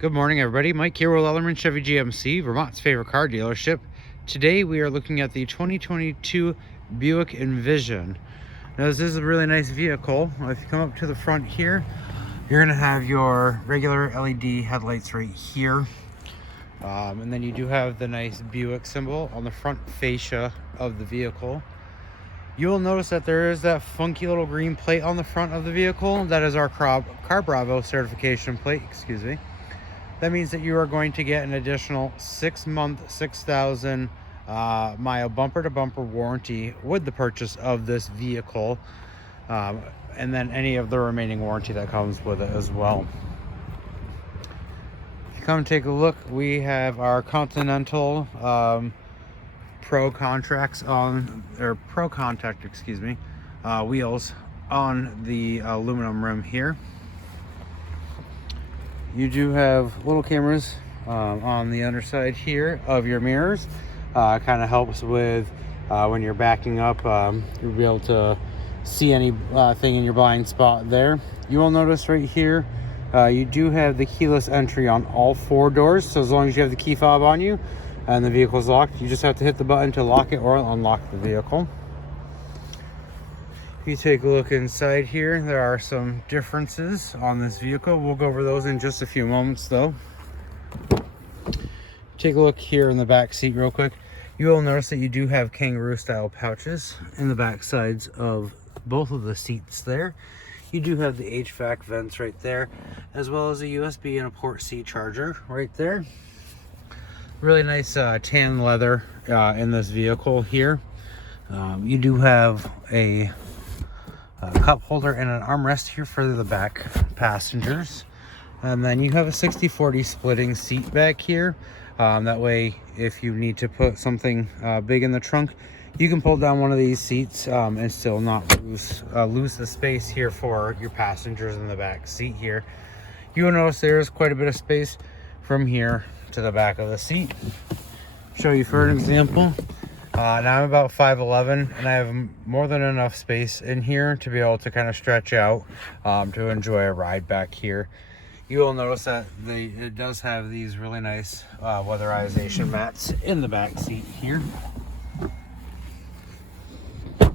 Good morning, everybody. Mike here with Ellerman Chevy GMC, Vermont's favorite car dealership. Today we are looking at the 2022 Buick Envision. Now this is a really nice vehicle. If you come up to the front here, you're going to have your regular LED headlights right here. And then you do have the nice Buick symbol on the front fascia of the vehicle. You will notice that there is that funky little green plate on the front of the vehicle. That is our Car Bravo certification plate, excuse me. That means that you are going to get an additional 6-month, 6,000 mile bumper-to-bumper warranty with the purchase of this vehicle, and then any of the remaining warranty that comes with it as well. If you come take a look, we have our Continental Pro Contact, excuse me, wheels on the aluminum rim here. You do have little cameras on the underside here of your mirrors. Kind of helps with when you're backing up, you'll be able to see anything in your blind spot there. You will notice right here, you do have the keyless entry on all 4 doors. So as long as you have the key fob on you and the vehicle is locked, you just have to hit the button to lock it or unlock the vehicle. If you take a look inside here, there are some differences on this vehicle. We'll go over those in just a few moments though. Take a look here in the back seat real quick. You will notice that you do have kangaroo style pouches in the back sides of both of the seats there. You do have the HVAC vents right there, as well as a USB and a port C charger right there. Really nice tan leather in this vehicle here. You do have a cup holder and an armrest here for the back passengers, and then you have a 60-40 splitting seat back here. That way, if you need to put something big in the trunk, you can pull down one of these seats and still not lose the space here for your passengers in the back seat here. You will notice there is quite a bit of space from here to the back of the seat. Show you for an example. Now I'm about 5'11", and I have more than enough space in here to be able to kind of stretch out to enjoy a ride back here. You will notice that it does have these really nice weatherization mats in the back seat here. Let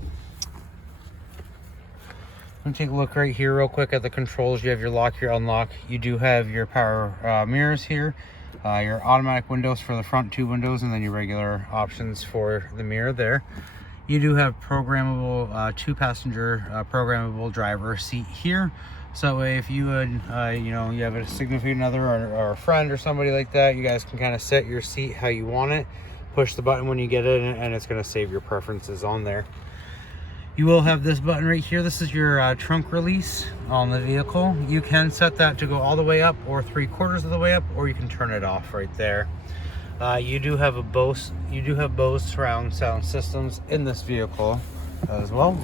me take a look right here real quick at the controls. You have your lock, your unlock. You do have your power mirrors here. Your automatic windows for the front 2 windows, and then your regular options for the mirror there. You do have programmable 2-passenger programmable driver seat here. So that way, if you would, you have a significant other or a friend or somebody like that, you guys can kind of set your seat how you want it. Push the button when you get in, and it's going to save your preferences on there. You will have this button right here. This is your trunk release on the vehicle. You can set that to go all the way up or 3/4 of the way up, or you can turn it off right there. You do have Bose surround sound systems in this vehicle as well.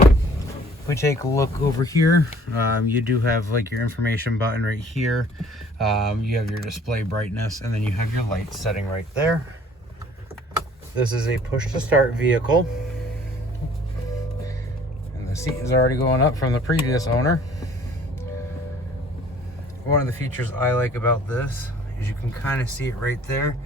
If we take a look over here, you do have like your information button right here. You have your display brightness, and then you have your light setting right there. This is a push to start vehicle. The seat is already going up from the previous owner. One of the features I like about this is you can kind of see it right there.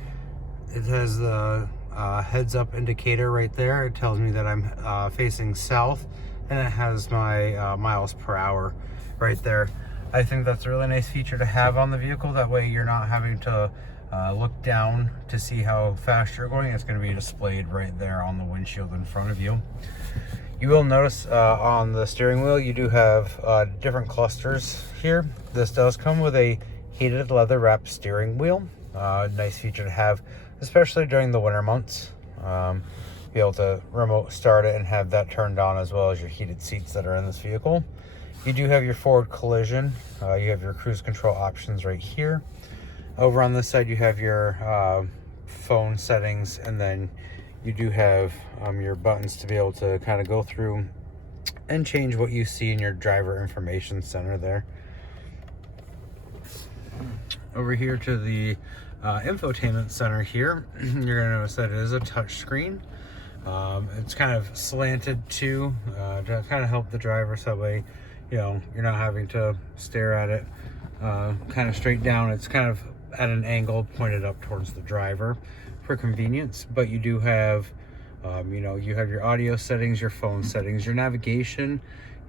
It has the heads up indicator right there. It tells me that I'm facing south, and it has my miles per hour right there. I think that's a really nice feature to have on the vehicle. That way you're not having to look down to see how fast you're going. It's going to be displayed right there on the windshield in front of you. You will notice on the steering wheel, you do have different clusters here. This does come with a heated leather wrapped steering wheel. Nice feature to have, especially during the winter months. Be able to remote start it and have that turned on, as well as your heated seats that are in this vehicle. You do have your forward collision. You have your cruise control options right here. Over on this side, you have your phone settings, and then you do have your buttons to be able to kind of go through and change what you see in your driver information center there. Over here to the infotainment center here, you're going to notice that it is a touch screen. It's kind of slanted too, to kind of help the driver, so that way you're not having to stare at it kind of straight down. It's kind of at an angle pointed up towards the driver for convenience, but you do have you have your audio settings, your phone settings, your navigation.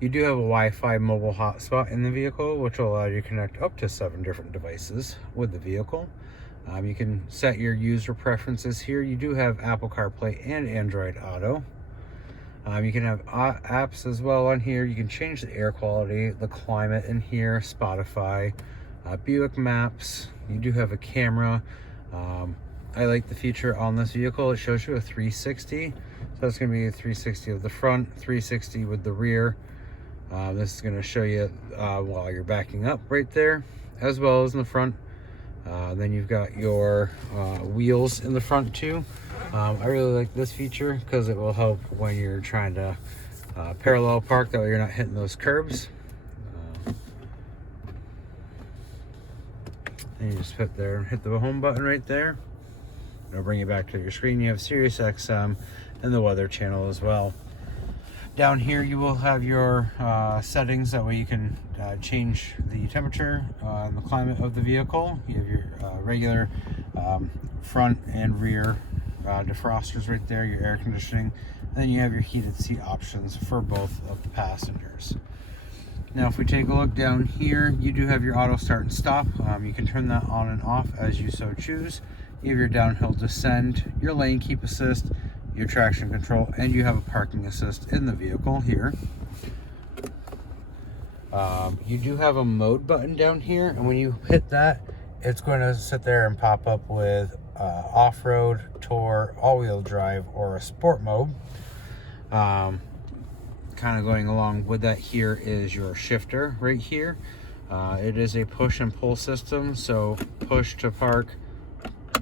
You do have a Wi-Fi mobile hotspot in the vehicle, which will allow you to connect up to 7 different devices with the vehicle. You can set your user preferences here. You do have Apple CarPlay and Android Auto. You can have apps as well on here. You can change the air quality, the climate in here, Spotify, Buick Maps. You do have a camera. I like the feature on this vehicle. It shows you a 360. So that's going to be a 360 of the front, 360 with the rear. This is going to show you while you're backing up right there, as well as in the front. Then you've got your wheels in the front too. I really like this feature because it will help when you're trying to parallel park, that way you're not hitting those curbs. And you just hit the home button right there. It'll bring you back to your screen. You have Sirius XM and the weather channel as well. Down here you will have your settings, that way you can change the temperature and the climate of the vehicle. You have your regular front and rear defrosters right there, your air conditioning, and then you have your heated seat options for both of the passengers. Now if we take a look down here, you do have your auto start and stop. You can turn that on and off as you so choose. You have your downhill descend, your lane keep assist, your traction control, and you have a parking assist in the vehicle here. You do have a mode button down here, and when you hit that, it's going to sit there and pop up with off-road, tour, all-wheel drive, or a sport mode. Kind of going along with that here is your shifter right here. It is a push and pull system, so push to park,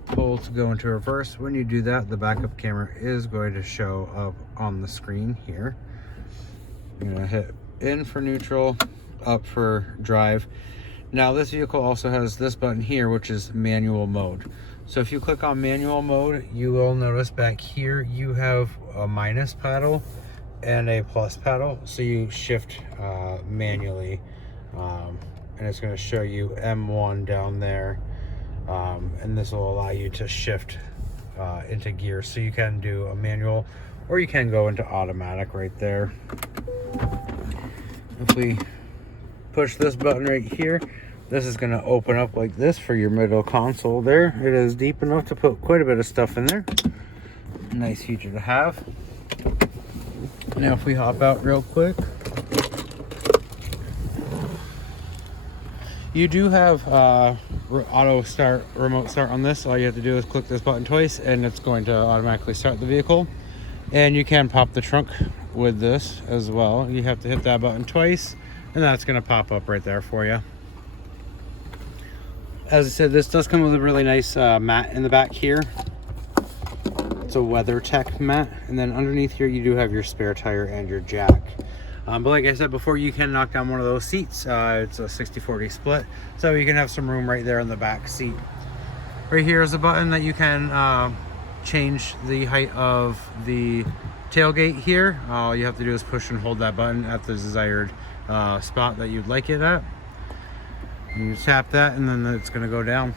pull to go into reverse. When you do that, the backup camera is going to show up on the screen here. I'm going to hit in for neutral, up for drive. Now this vehicle also has this button here, which is manual mode. So if you click on manual mode, you will notice back here you have a minus paddle and a plus paddle, so you shift manually, and it's going to show you M1 down there. And this will allow you to shift into gear, so you can do a manual or you can go into automatic right there. If we push this button right here, this is going to open up like this for your middle console there. It is deep enough to put quite a bit of stuff in there. Nice feature to have. Now if we hop out real quick, you do have auto start, remote start on this. All you have to do is click this button twice and it's going to automatically start the vehicle. And you can pop the trunk with this as well. You have to hit that button twice and that's going to pop up right there for you. As I said, this does come with a really nice mat in the back here. It's a WeatherTech mat, and then underneath here you do have your spare tire and your jack. But like I said before, you can knock down one of those seats. It's a 60-40 split, so you can have some room right there in the back seat. Right here is a button that you can change the height of the tailgate here. All you have to do is push and hold that button at the desired spot that you'd like it at. You tap that and then it's going to go down.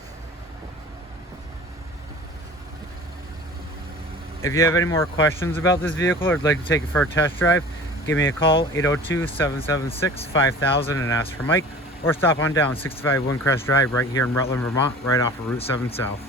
If you have any more questions about this vehicle or would like to take it for a test drive, give me a call, 802-776-5000, and ask for Mike, or stop on down 65 Windcrest Drive right here in Rutland, Vermont, right off of Route 7 South.